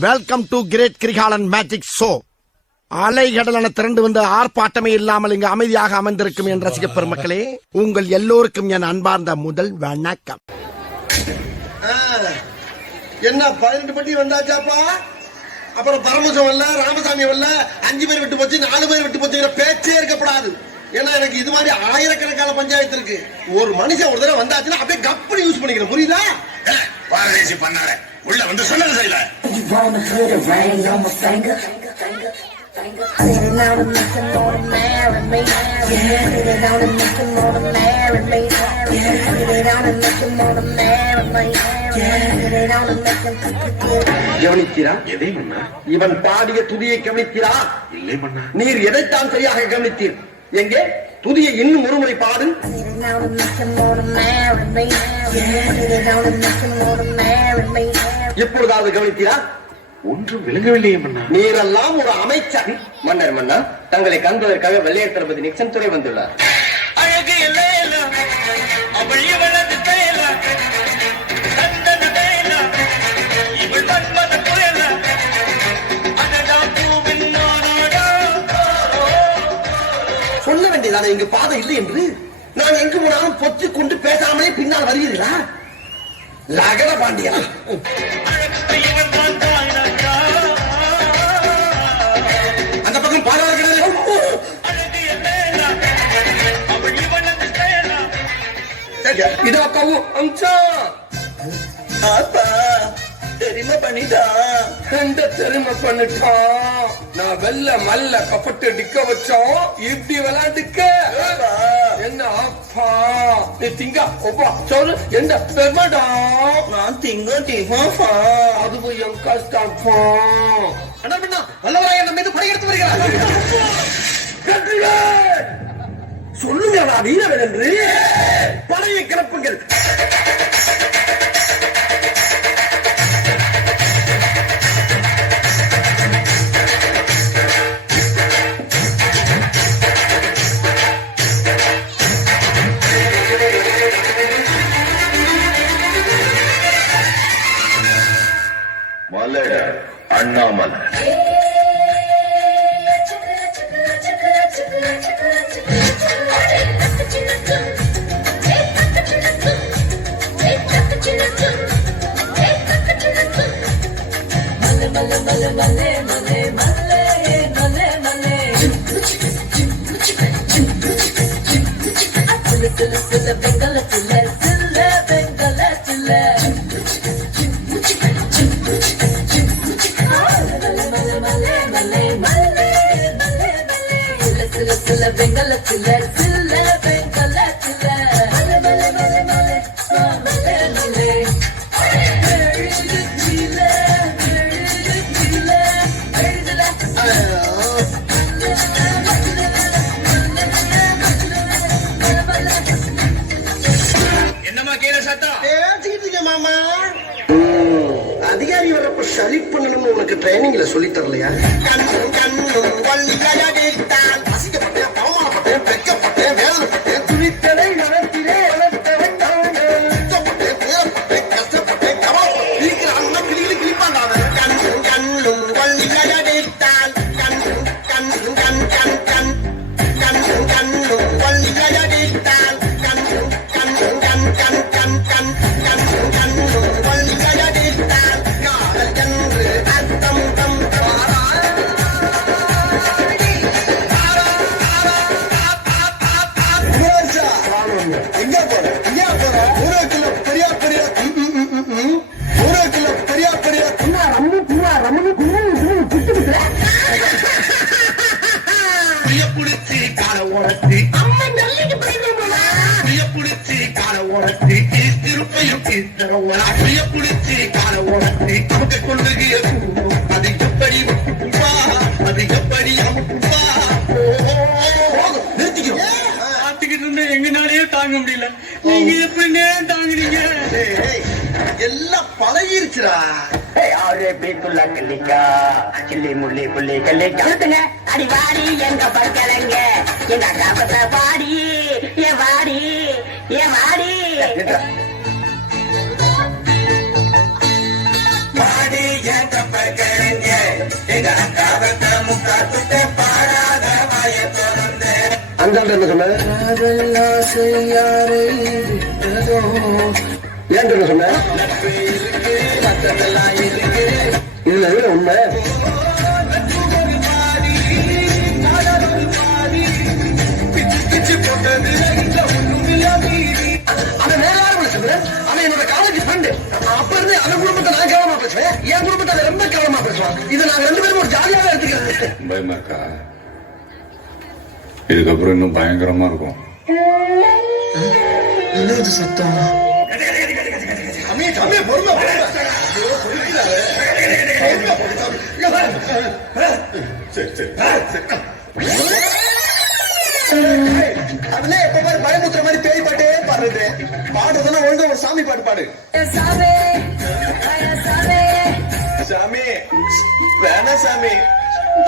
Welcome to great Kirikalan magic show. அலைகடலான திரண்டு வந்து ஆர்ப்பாட்டமே இல்லாமல் இங்கு அமைதியாக அமர்ந்திருக்கும் என் ரசிக பெருமக்களே, உங்கள் எல்லோருக்கும் என் அன்பார்ந்த முதல் வணக்கம். என்ன 12 பட்டி வந்தாச்சாப்பா? அப்புறம் பரமசம் வரல, ராமசாமி வரல, 5 பேர் விட்டு போச்சு, 4 பேர் விட்டு போச்சுங்கிற பேச்சே இருக்கப்படாது. ஏன்னா எனக்கு இது மாதிரி ஆயிரக்கணக்கான பஞ்சாயத்து இருக்கு. ஒரு மனுஷன் ஒரு தடவை வந்தாச்சுன்னா அப்படியே கப்படி யூஸ் பண்ணிக்கிறேன். புரியுதா? பாரதேசி பண்ணாரு உள்ள வந்து சொன்னது செய்யல. கவனித்தீரா? எதை மன்னா? இவன் பாடிய துதியை கவனித்தீரா? இல்லை மன்னா. நீர் எதைத்தான் சரியாக கவனித்தீர்? எங்கே துதியை இன்னும் ஒருமுறை பாடு. எப்பொழுதாவது கவனித்தீரா? ஒன்றும் விளங்கவில்லையே மன்னா. நீரெல்லாம் ஒரு அமைச்சர். மன்னர் மன்னா, தங்களை காண்பதற்காக வெள்ளையர் தளபதி நிக்சன் துறை வந்துள்ளார். அழகு சொல்ல வேண்டியதான இங்கு பாதை இல்லை என்று? நான் எங்கு போனாலும் பொத்து கொண்டு பேசாமலே பின்னால் வருகிறீர்களா? லகட பாண்டியா, அந்த பக்கம் பாடாது. இதோ கவும் அம்சா தெரியுமா பண்ணிட்டான். தெரியுமா பண்ணிட்டான். நான் வெள்ள மல்ல கப்பட்டு டிக்க வச்சோம். இப்படி விளையாண்டுக்க என்ன அப்பா நீ திங்க ஒப்பா சொல்லு. என்ன பெருமாடா? நான் திங்க டிஃபா அது போய் என் கஷ்டம். நல்லவராக நம்ம மீது படையெடுத்து வருகிறார். சொல்லுங்களா வீரவன் என்று படையை கிளப்புங்கள். மலர் அண்ணாமலை என்னமா கேள சத்தம் பேசிக்கிட்டு மாமா. அதிகாரி வரப்ப சரி பண்ணணும்னு உனக்கு ட்ரைனிங்ல சொல்லி தரலையா? அசிக்கப்பட்டேன், அவமானப்பட்டேன், வெட்கப்பட்டேன், வேதனைப்பட்டேன், துணித்தலை நடத்தினே கஷ்டப்பட்டேன், இருக்கிற அண்ணன் கிளிகளை கிளிப்பாண்டாவ. கண்ணும் கொள்ளையடித்தால் கண்ணும் கண்ணும் கண் கண் கண் கண்ணும் கண்ணும் கொள்ளையடித்தால் கண்ணும் கண்ணும் கண் கண் கண் கண் கண்ணும் கண்ணும் கொள்ளையடித்தால் காதல் என்று அர்த்தம் தம் எங்க போற? எங்க போற? ஒரு கிலோ பெரிய பெரிய ஒரு கிலோ பெரிய பெரிய பிடிச்சி கால உரத்தி பிடிச்சி கால உரத்தி திருப்பையும் பிடிச்சி கால உரத்தி அவங்க கொள்ளுகிய அது எப்படி அது எப்படி பாத்துக்கிட்டு இருந்தா எங்கனாலயே தாங்க முடியல. நீங்க எப்படி தாங்குறீங்க? எல்லாம் பழகிருச்சுடா. அடி வாடி எங்க பக்கலங்க எங்க அக்கா வாடி ஏ வாடி ஏ வாடி பாடி என் கப்பல் அந்தாண்ட என்ன சொன்ன ஏன் சொன்ன இதுல எதுல உண்மை அவன் என்னோட காலேஜ் ஃப்ரெண்டு அப்ப இருந்து அவன் குடும்பத்தை நான் கேவலமா பேசுவேன் என் குடும்பத்தை ரொம்ப கேவலமா பேசுவான் இது நாங்க ரெண்டு பேரும் ஒரு ஜாலியாவே எடுத்துக்கிறது பயமா இருக்கா? இதுக்கப்புறம் இன்னும் பயங்கரமா இருக்கும். என்னது சத்தம் பொறுமை அதுல எப்ப பாரு பயமுத்துற மாதிரி பேய் பாட்டே பாடுறது பாடுறதுன்னா ஒழுங்கா ஒரு சாமி பாட்டு பாடு சாமி வேணா சாமி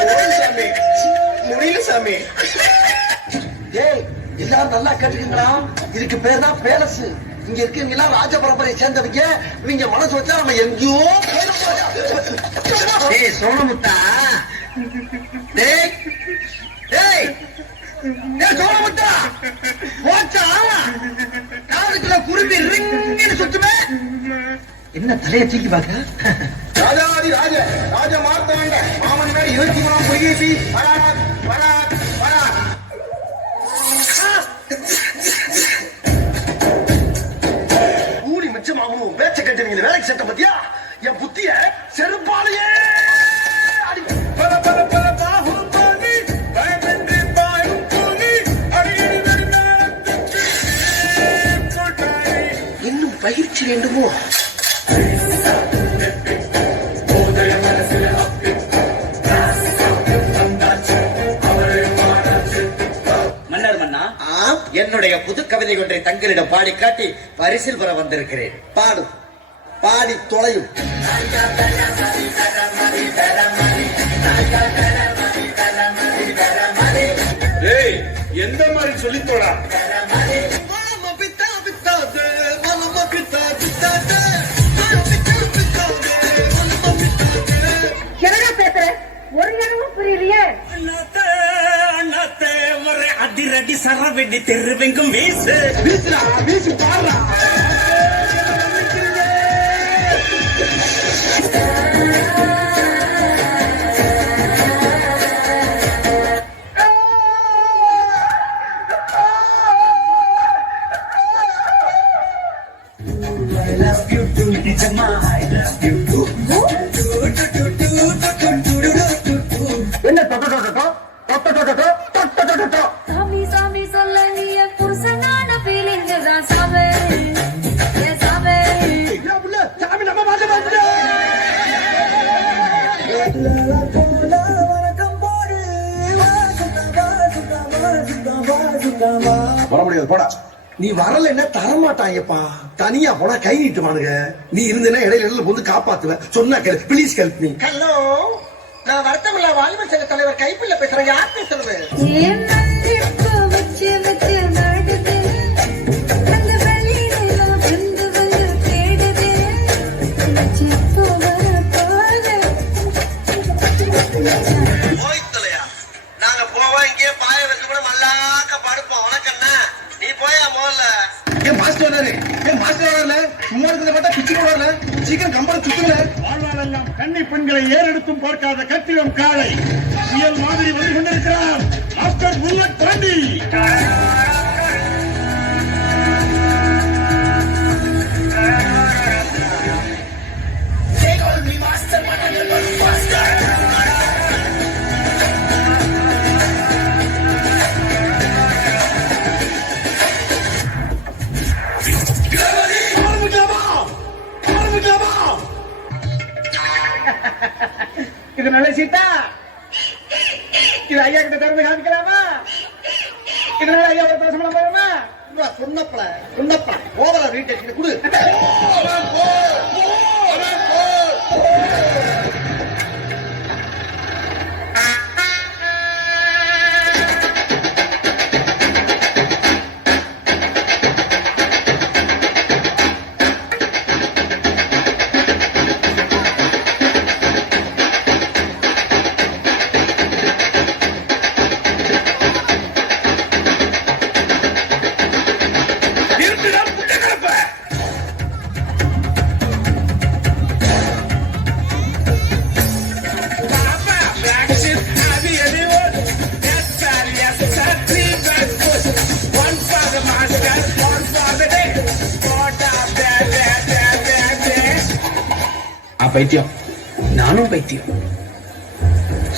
சாமி முடியல சாமி ஏய் எல்லாரும் நல்லா கேட்டுக்கீங்களா இதுக்கு பேர் தான் பேலஸ் இங்க இருக்கீங்க எல்லாம் ராஜ பரம்பரையை சேர்ந்தவங்க நீங்க மனசு வச்சா நம்ம எங்கேயோ ஏய் சோனமுத்தா டேய் டேய் சோனமுத்தா போச்சா காதுக்குள்ள குருவி ரிங்கின்னு சுத்துமே என்ன தலையை தூக்கி பாக்க ராஜாதி ராஜ ராஜ மார்த்தாண்ட மாமன் மேல 23 பொய்யேசி வராத் வராத் வராத் ஊடி மிச்சமாகணும் பேச்ச கட்டுவீங்க வேலைக்கு செட்ட பத்தியா என் புத்திய செருப்பாலையே அடி பல பல பல பாகும் பாதி பயமின்றி பாயும் போதி இன்னும் பயிற்சி வேண்டுமோ மன்னர் மன்னா என்னுடைய புது கவிதை ஒன்றை தங்களிடம் பாடி காட்டி பரிசில் பெற வந்திருக்கிறேன். பாடு பாடி தொலையும் எந்த மாதிரி சொல்லித்தோடா? என்னடா பேசுற ஒரு இடமும் புரியலையே அண்ணாத்தே ஒரு அதிரடி சரவெடி தெருவெங்கும் வீசு வீசுடா வீசு பாடுறா என்ன சாமி சாமி சொல்ல நீ என் புருஷனான ஃபீலிங் தான் சாமி ஏ சாமி சாமி நம்ம மாட்ட மாட்டோம் வர முடியாது போடா நீ வரலன்னா தரமாட்டாங்கப்பா தனியா போனா கை நீட்டுவானுங்க நீ இருந்தேன்னா இடையில வந்து காப்பாத்துவ சொன்னா ப்ளீஸ் ஹெல்ப் மீ ஹலோ நான் வருத்தமில்லா வாலிபர் சங்க தலைவர் கைப்பிள்ள பேசுறேன் யார் பேசுறது ஏன் நன்றிப்பு வச்சு வச்சு நடுது அந்த வெளியில வந்து வந்து தேடுது சிப்பு வர பாரு போய்த்தலையா நாங்க போவோம் இங்கே பாய வச்சு கூட மல்லாக்க படுப்போம் உனக்கண்ணா நீ போயா முதல்ல ஏன் மாஸ்டர் வராரு ஏன் மாஸ்டர் வரல சும்மா இருக்கிறத பார்த்தா பிச்சு போடல சீக்கிரம் கம்பள சுத்துங்க வாழ்வாளெல்லாம் கன்னி பெண்களை ஏறெடுத்தும் பார்க்காத கத்திரம் காளை புயல் மாதிரி வந்து கொண்டிருக்கிறார் மாஸ்டர் புல்லட் பாண்டி இது நல்ல சீட்டா? இது ஐயா கிட்ட திறந்து காமிக்கலாமா? இதனால ஐயா ஒரு பிரசமலம் போகுமா? சொன்னப்பல ஓவரா ரீடேக் குடு பைத்தியம். நானும் பைத்தியம்.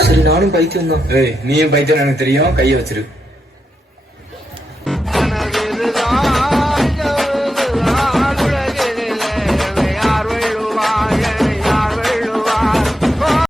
சரி நானும் பைத்தியம் தான். ஏய், நீயும் பைத்தியம் எனக்கு தெரியும். கையை வச்சிரு.